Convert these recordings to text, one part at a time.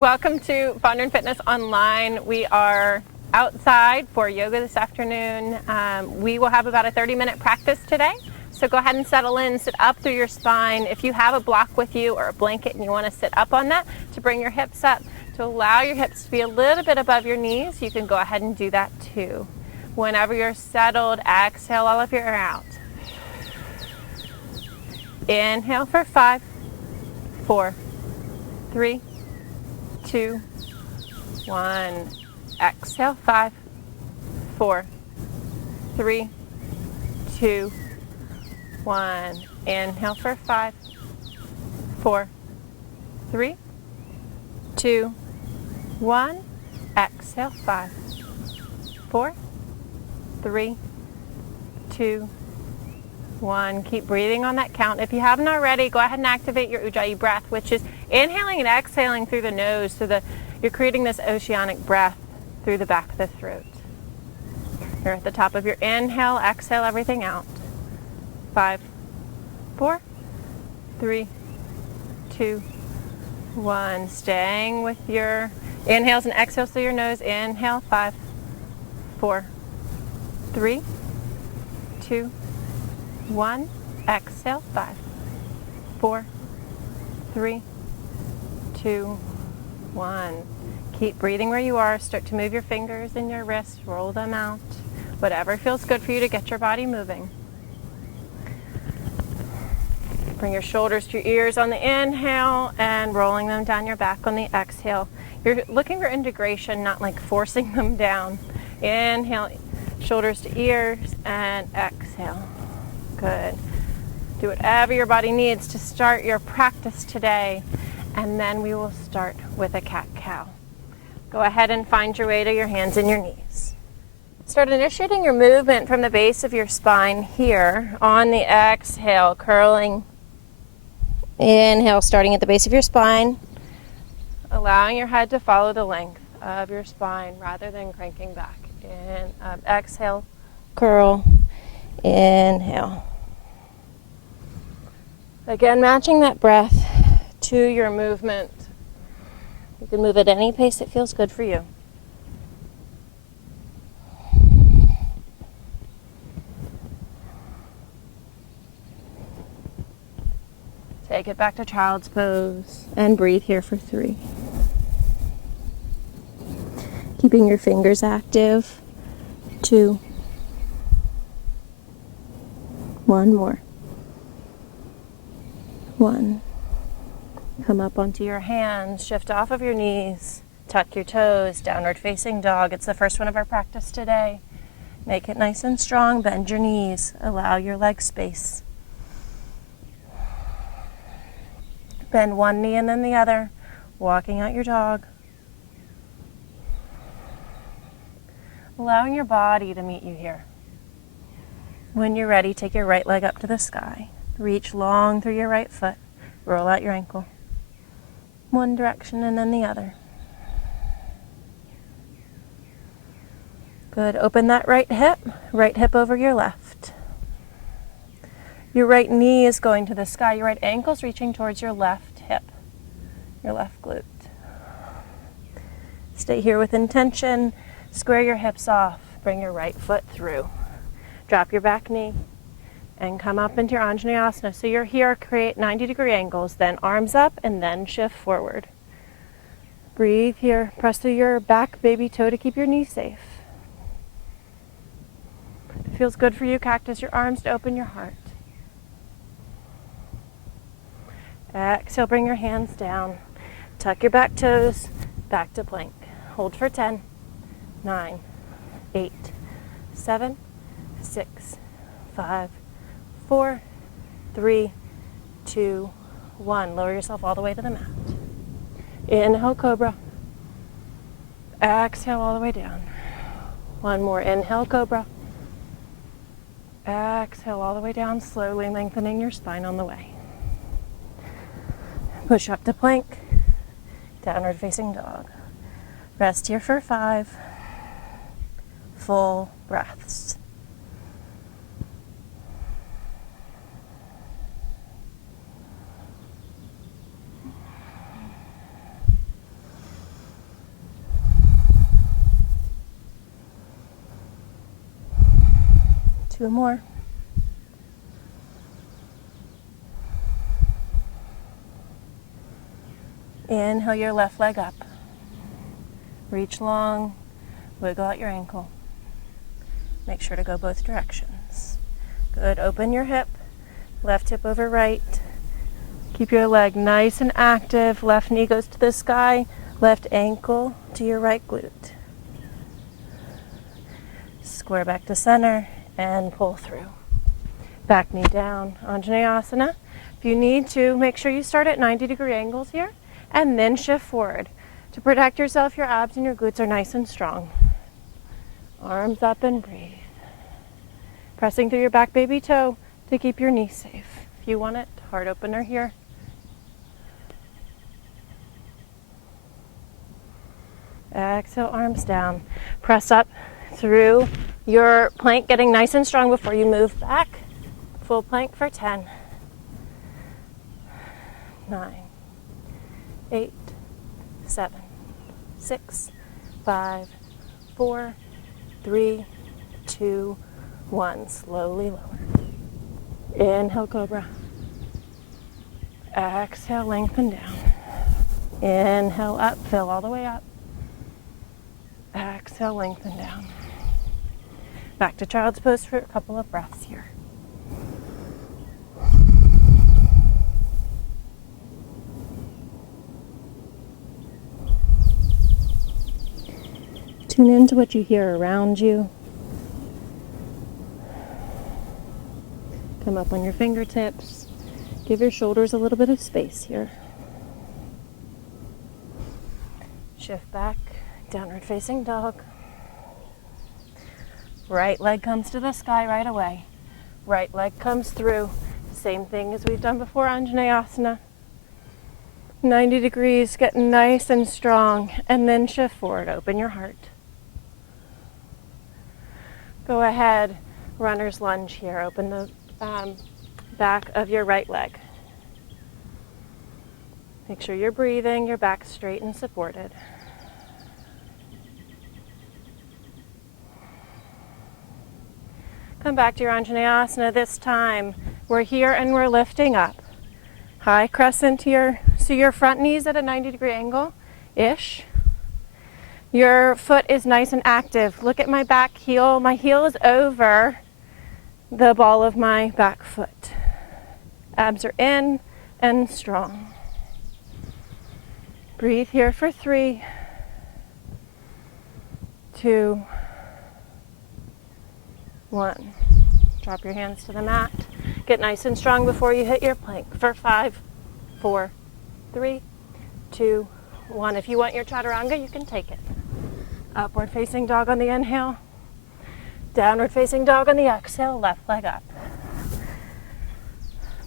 Welcome to Fondren Fitness Online. We are outside for yoga this afternoon. We will have about a 30-minute practice today. So go ahead and settle in, sit up through your spine. If you have a block with you or a blanket and you want to sit up on that to bring your hips up, to allow your hips to be a little bit above your knees, you can go ahead and do that too. Whenever you're settled, exhale all of your air out. Inhale for 5, 4, 3, 2, 1. Exhale, 5, 4, 3, 2, 1. Inhale for 5, 4, 3, 2, 1. Exhale, 5, 4, 3, 2, 1. Keep breathing on that count. If you haven't already, go ahead and activate your Ujjayi breath, which is inhaling and exhaling through the nose. So you're creating this oceanic breath through the back of the throat. You're at the top of your inhale, exhale everything out. 5, 4, 3, 2, 1. Staying with your inhales and exhales through your nose. Inhale, 5, 4, 3, 2, 1. Exhale, 5, 4, 3, 2, 1. Keep breathing where you are. Start to move your fingers and your wrists. Roll them out. Whatever feels good for you to get your body moving. Bring your shoulders to your ears on the inhale and rolling them down your back on the exhale. You're looking for integration, not like forcing them down. Inhale, shoulders to ears, and exhale. Good. Do whatever your body needs to start your practice today, and then we will start with a cat-cow. Go ahead and find your way to your hands and your knees. Start initiating your movement from the base of your spine here on the exhale, curling. Inhale, starting at the base of your spine, allowing your head to follow the length of your spine rather than cranking back. Exhale, curl, inhale. Again, matching that breath to your movement. You can move at any pace that feels good for you. Take it back to child's pose and breathe here for 3. Keeping your fingers active. 2. 1 more. 1. Come up onto your hands, shift off of your knees, tuck your toes, downward facing dog. It's the first one of our practice today. Make it nice and strong, bend your knees, allow your leg space. Bend one knee and then the other, walking out your dog. Allowing your body to meet you here. When you're ready, take your right leg up to the sky. Reach long through your right foot. Roll out your ankle. One direction and then the other. Good. Open that right hip over your left. Your right knee is going to the sky. Your right ankle's reaching towards your left hip, your left glute. Stay here with intention. Square your hips off. Bring your right foot through. Drop your back knee and come up into your Anjaneyasana. So you're here, create 90-degree angles, then arms up and then shift forward. Breathe here. Press through your back baby toe to keep your knees safe. If it feels good for you, cactus your arms to open your heart. Exhale, bring your hands down. Tuck your back toes, back to plank. Hold for 10, 9, 8, 7, 6, 5, 4, 3, 2, 1. Lower yourself all the way to the mat. Inhale, cobra. Exhale all the way down. One more. Inhale, cobra. Exhale all the way down, slowly lengthening your spine on the way. Push up to plank. Downward facing dog. Rest here for 5 full breaths. 2 more. Inhale your left leg up. Reach long, wiggle out your ankle. Make sure to go both directions. Good, open your hip, left hip over right. Keep your leg nice and active. Left knee goes to the sky, left ankle to your right glute. Square back to center and pull through. Back knee down, Anjaneyasana. If you need to, make sure you start at 90-degree angles here and then shift forward. To protect yourself, your abs and your glutes are nice and strong. Arms up and breathe. Pressing through your back baby toe to keep your knees safe. If you want it, heart opener here. Exhale, arms down. Press up through your plank, getting nice and strong before you move back. Full plank for 10, 9, 8, 7, 6, 5, 4, 3, 2, 1. Slowly lower. Inhale, cobra. Exhale, lengthen down. Inhale, up, fill all the way up. Exhale, lengthen down. Back to child's pose for a couple of breaths here. Tune into what you hear around you. Come up on your fingertips. Give your shoulders a little bit of space here. Shift back, downward facing dog. Right leg comes to the sky right away. Right leg comes through. Same thing as we've done before, Anjaneyasana. 90 degrees, get nice and strong, and then shift forward, open your heart. Go ahead, runner's lunge here. Open the back of your right leg. Make sure you're breathing, your back straight and supported. Come back to your Anjaneyasana. This time, we're here and we're lifting up. High crescent here. So your front knee's at a 90-degree angle-ish. Your foot is nice and active. Look at my back heel. My heel is over the ball of my back foot. Abs are in and strong. Breathe here for 3, 2, 1. Drop your hands to the mat. Get nice and strong before you hit your plank for 5, 4, 3, 2, 1. If you want your chaturanga, you can take it. Upward facing dog on the inhale. Downward facing dog on the exhale. Left leg up.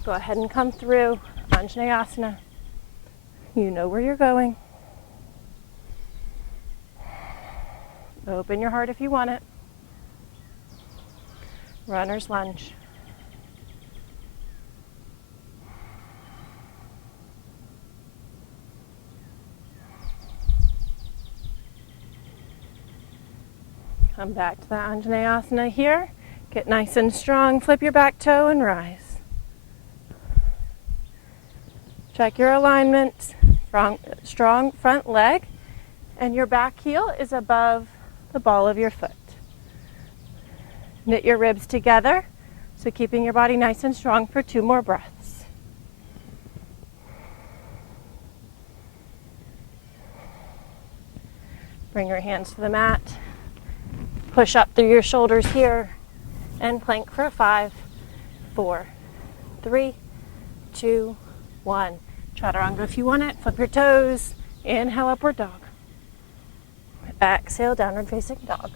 Go ahead and come through Anjaneyasana. You know where you're going. Open your heart if you want it. Runner's lunge. Come back to the Anjaneyasana here. Get nice and strong. Flip your back toe and rise. Check your alignment. Strong front leg. And your back heel is above the ball of your foot. Knit your ribs together. So keeping your body nice and strong for 2 more breaths. Bring your hands to the mat. Push up through your shoulders here and plank for 5, 4, 3, 2, 1. Chaturanga if you want it. Flip your toes. Inhale, upward dog. Exhale, downward facing dog.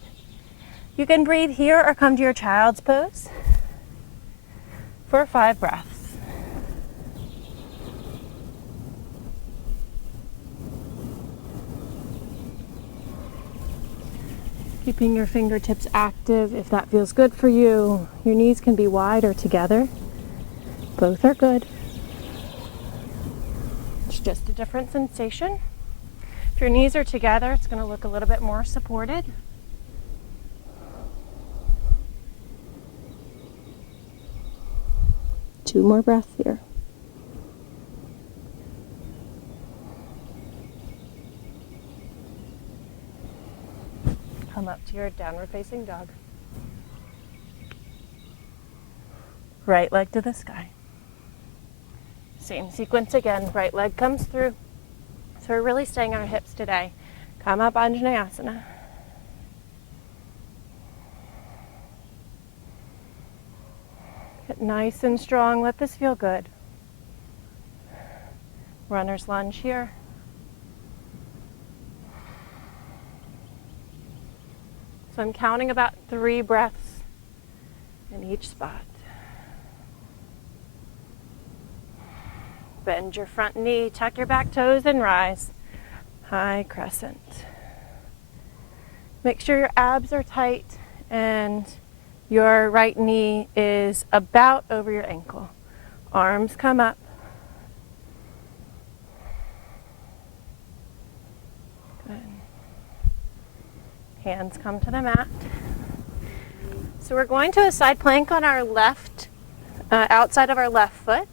You can breathe here or come to your child's pose for 5 breaths. Keeping your fingertips active if that feels good for you. Your knees can be wide or together. Both are good. It's just a different sensation. If your knees are together, it's going to look a little bit more supported. 2 more breaths here. Come up to your downward facing dog. Right leg to the sky. Same sequence again. Right leg comes through. So we're really staying on our hips today. Come up, Anjaneyasana. Get nice and strong. Let this feel good. Runner's lunge here. So I'm counting about 3 breaths in each spot. Bend your front knee, tuck your back toes, and rise. High crescent. Make sure your abs are tight and your right knee is about over your ankle. Arms come up. Good. Hands come to the mat. So we're going to a side plank on our left, outside of our left foot.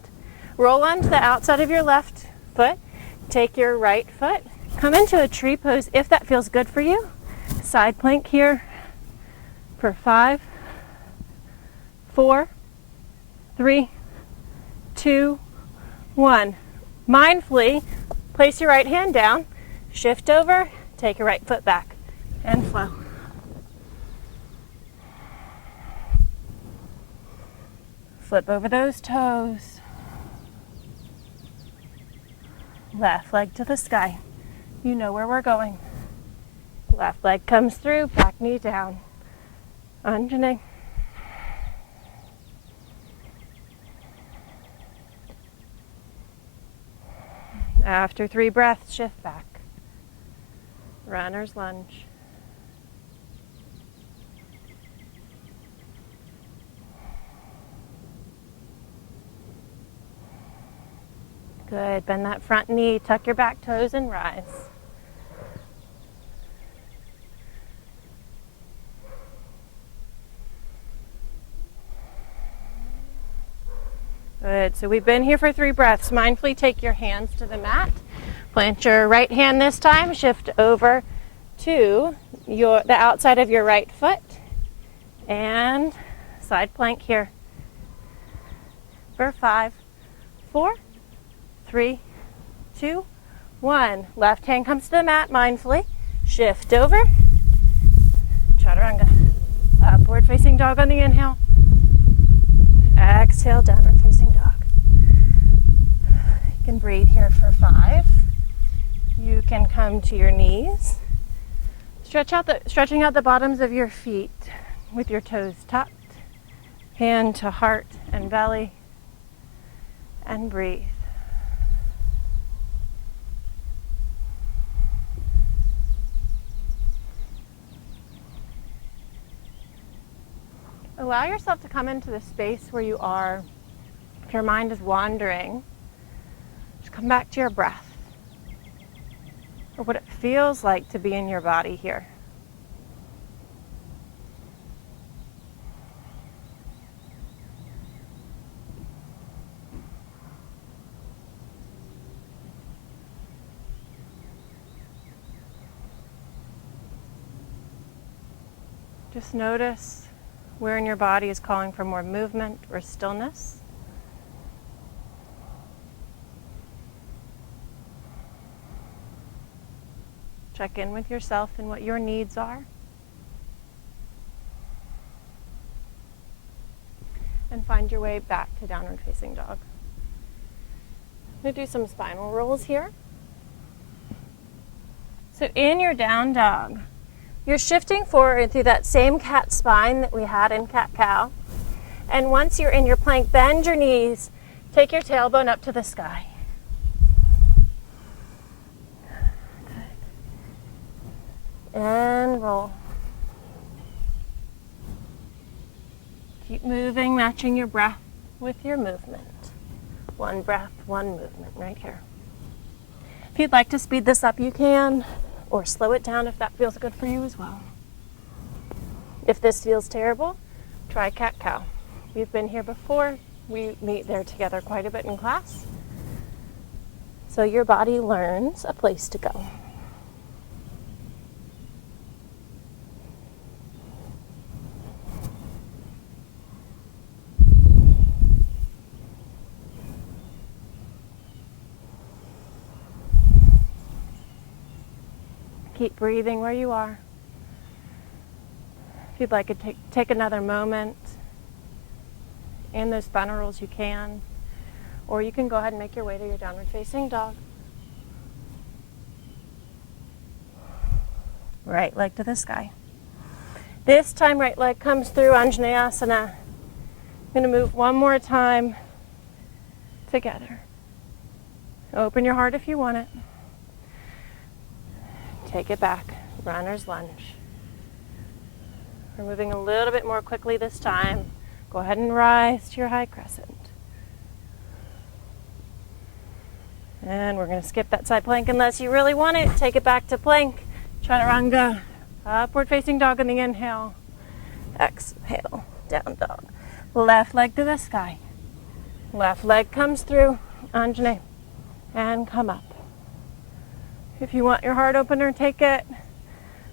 Roll onto the outside of your left foot. Take your right foot. Come into a tree pose if that feels good for you. Side plank here for 5, 4, 3, 2, 1. Mindfully, place your right hand down, shift over, take your right foot back, and flow. Flip over those toes. Left leg to the sky. You know where we're going. Left leg comes through, back knee down. Anjane. After 3 breaths, shift back. Runner's lunge. Good. Bend that front knee, tuck your back toes, and rise. Good. So we've been here for 3 breaths. Mindfully take your hands to the mat. Plant your right hand this time. Shift over to the outside of your right foot. And side plank here. For 5, 4, 3, 2, 1. Left hand comes to the mat mindfully. Shift over. Chaturanga. Upward facing dog on the inhale. Exhale, downward facing dog. You can breathe here for 5. You can come to your knees. Stretching out the bottoms of your feet with your toes tucked. Hand to heart and belly. And breathe. Allow yourself to come into the space where you are. If your mind is wandering, just come back to your breath, or what it feels like to be in your body here. Just notice where in your body is calling for more movement or stillness. Check in with yourself and what your needs are. And find your way back to downward facing dog. I'm going to do some spinal rolls here. So in your down dog, you're shifting forward through that same cat spine that we had in cat-cow. And once you're in your plank, bend your knees. Take your tailbone up to the sky. Good. And roll. Keep moving, matching your breath with your movement. 1 breath, 1 movement right here. If you'd like to speed this up, you can. Or slow it down if that feels good for you as well. If this feels terrible, try cat-cow. We've been here before. We meet there together quite a bit in class. So your body learns a place to go. Keep breathing where you are. If you'd like to take another moment in those binaurals, you can. Or you can go ahead and make your way to your downward facing dog. Right leg to the sky. This time, right leg comes through Anjaneyasana. I'm going to move one more time together. Open your heart if you want it. Take it back, runner's lunge. We're moving a little bit more quickly this time. Go ahead and rise to your high crescent. And we're going to skip that side plank unless you really want it. Take it back to plank. Chaturanga. Upward facing dog on the inhale. Exhale, down dog. Left leg to the sky. Left leg comes through, Anjane, and come up. If you want your heart opener, take it.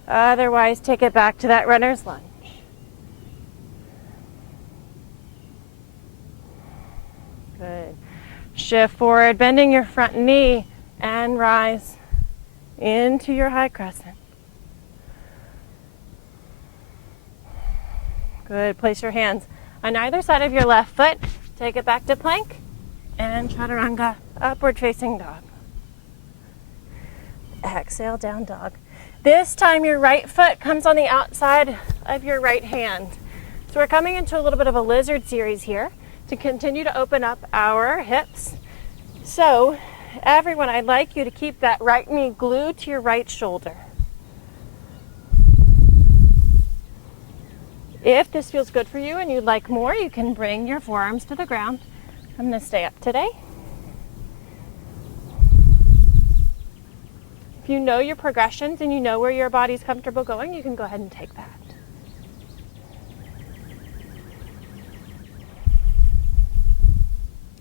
Otherwise, take it back to that runner's lunge. Good. Shift forward, bending your front knee, and rise into your high crescent. Good. Place your hands on either side of your left foot. Take it back to plank, and chaturanga, upward facing dog. Exhale, down dog. This time your right foot comes on the outside of your right hand. So we're coming into a little bit of a lizard series here to continue to open up our hips. So everyone, I'd like you to keep that right knee glued to your right shoulder. If this feels good for you and you'd like more, you can bring your forearms to the ground. I'm going to stay up today. If you know your progressions and you know where your body's comfortable going, you can go ahead and take that.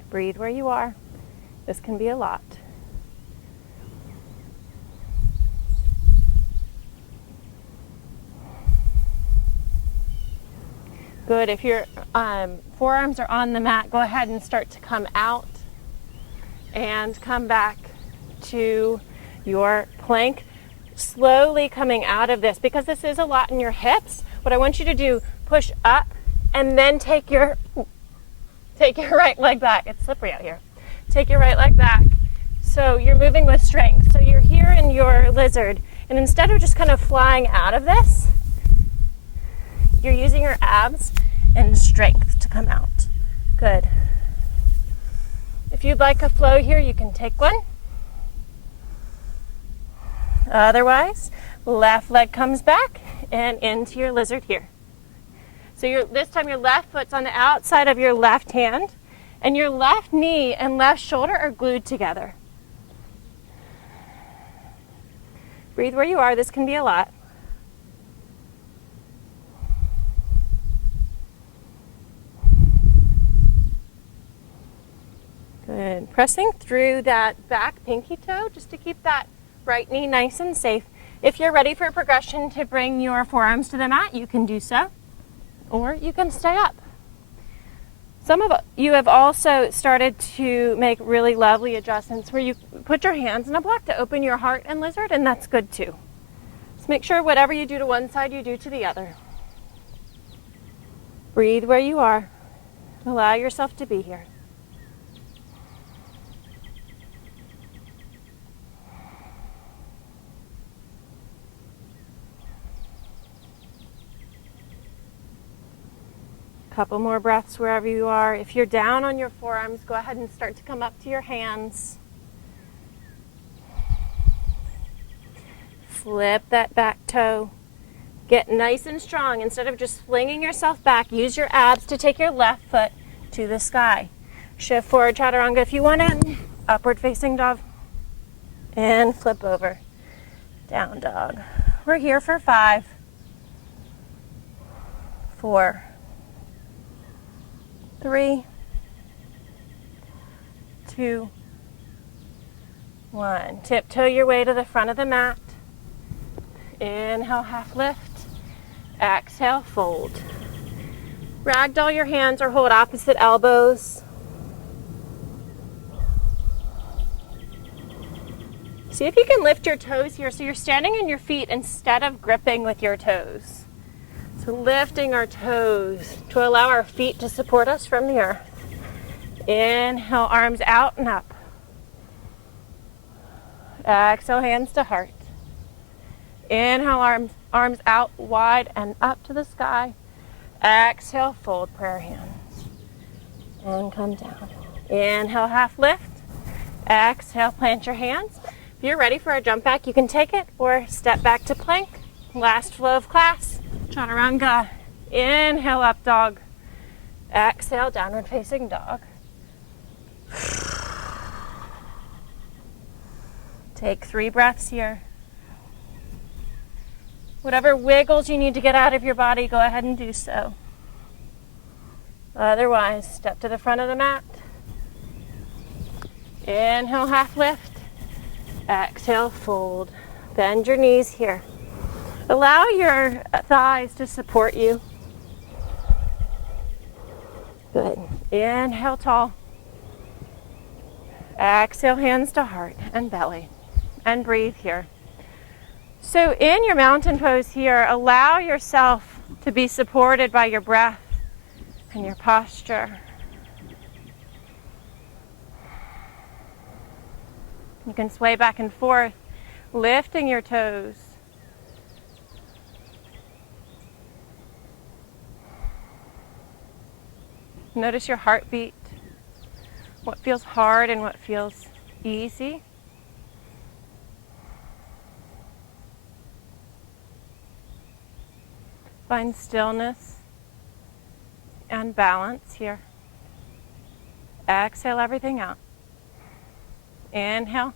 Breathe where you are. This can be a lot. Good. If your forearms are on the mat, go ahead and start to come out and come back to your plank, slowly coming out of this. Because this is a lot in your hips, what I want you to do, push up and then take your right leg back. It's slippery out here. Take your right leg back. So you're moving with strength. So you're here in your lizard, and instead of just kind of flying out of this, you're using your abs and strength to come out. Good. If you'd like a flow here, you can take one. Otherwise, left leg comes back and into your lizard here. So this time your left foot's on the outside of your left hand, and your left knee and left shoulder are glued together. Breathe where you are. This can be a lot. Good. Pressing through that back pinky toe just to keep that right knee nice and safe. If you're ready for a progression to bring your forearms to the mat, you can do so, or you can stay up. Some of you have also started to make really lovely adjustments where you put your hands in a block to open your heart and lizard, and that's good too. Just make sure whatever you do to one side, you do to the other. Breathe where you are. Allow yourself to be here. Couple more breaths wherever you are. If you're down on your forearms, go ahead and start to come up to your hands. Flip that back toe. Get nice and strong. Instead of just flinging yourself back, use your abs to take your left foot to the sky. Shift forward, chaturanga if you want it. Upward facing dog. And flip over. Down dog. We're here for 5, 4, 3, 2, 1. Tiptoe your way to the front of the mat. Inhale, half lift. Exhale, fold. Ragdoll your hands or hold opposite elbows. See if you can lift your toes here so you're standing on your feet instead of gripping with your toes. So lifting our toes to allow our feet to support us from the earth. Inhale, arms out and up. Exhale, hands to heart. Inhale, arms out wide and up to the sky. Exhale, fold prayer hands. And come down. Inhale, half lift. Exhale, plant your hands. If you're ready for a jump back, you can take it or step back to plank. Last flow of class. Chaturanga. Inhale, up dog. Exhale, downward facing dog. Take 3 breaths here. Whatever wiggles you need to get out of your body, go ahead and do so. Otherwise, step to the front of the mat. Inhale, half lift. Exhale, fold. Bend your knees here. Allow your thighs to support you. Good. Inhale, tall. Exhale, hands to heart and belly. And breathe here. So in your mountain pose here, allow yourself to be supported by your breath and your posture. You can sway back and forth, lifting your toes. Notice your heartbeat, what feels hard and what feels easy. Find stillness and balance here. Exhale everything out. Inhale.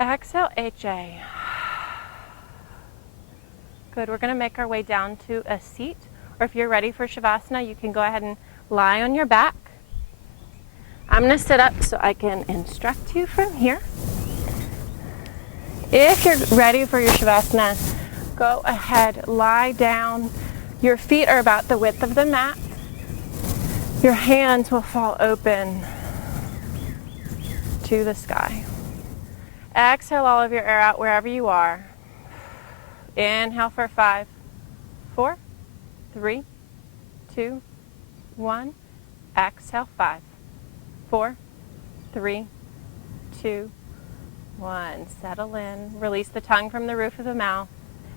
Exhale, HA. Good. We're going to make our way down to a seat. Or if you're ready for Shavasana, you can go ahead and lie on your back. I'm going to sit up so I can instruct you from here. If you're ready for your Shavasana, go ahead, lie down. Your feet are about the width of the mat. Your hands will fall open to the sky. Exhale all of your air out wherever you are. Inhale for 5, 4, 3, 2, 1. Exhale, 5, 4, 3, 2, 1. Settle in. Release the tongue from the roof of the mouth.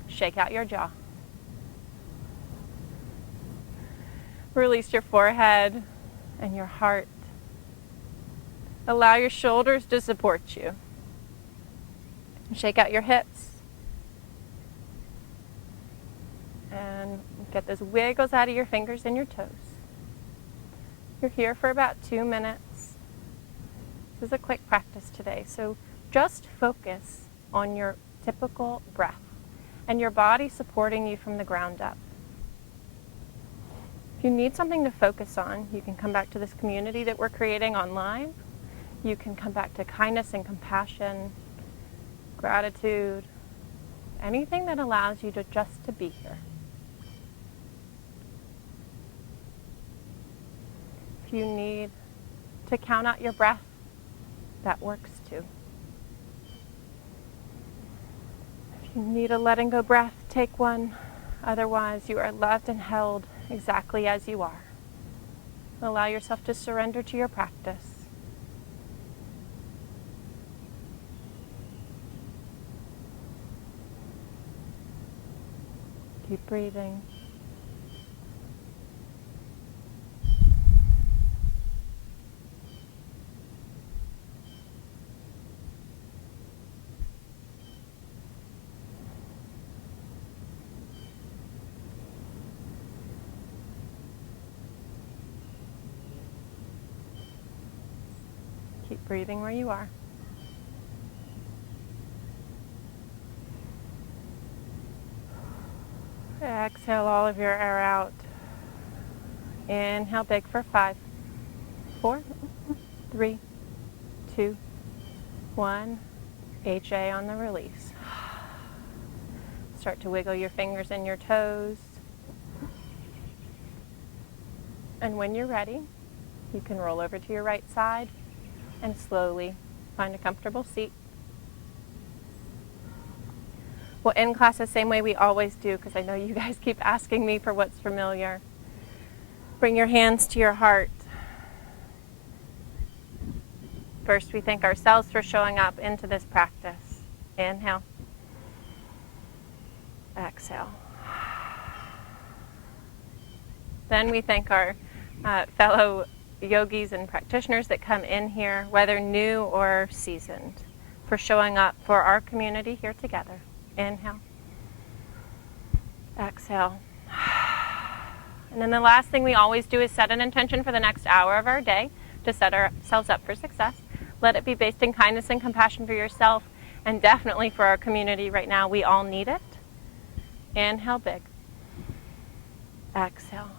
Shake out your jaw. Release your forehead and your heart. Allow your shoulders to support you. Shake out your hips. And get those wiggles out of your fingers and your toes. You're here for about 2 minutes. This is a quick practice today, so just focus on your typical breath and your body supporting you from the ground up. If you need something to focus on, you can come back to this community that we're creating online. You can come back to kindness and compassion, gratitude, anything that allows you to just to be here. If you need to count out your breath, that works too. If you need a letting go breath, take one. Otherwise, you are loved and held exactly as you are. Allow yourself to surrender to your practice. Keep breathing. Keep breathing where you are. Exhale all of your air out. Inhale big for 5, 4, 3, 2, 1. HA on the release. Start to wiggle your fingers and your toes. And when you're ready, you can roll over to your right side and slowly find a comfortable seat. We'll end class the same way we always do, because I know you guys keep asking me for what's familiar. Bring your hands to your heart. First, we thank ourselves for showing up into this practice. Inhale. Exhale. Then we thank our fellow yogis and practitioners that come in here, whether new or seasoned, for showing up for our community here together. Inhale. Exhale. And then the last thing we always do is set an intention for the next hour of our day to set ourselves up for success. Let it be based in kindness and compassion for yourself, and definitely for our community right now. We all need it. Inhale big. Exhale.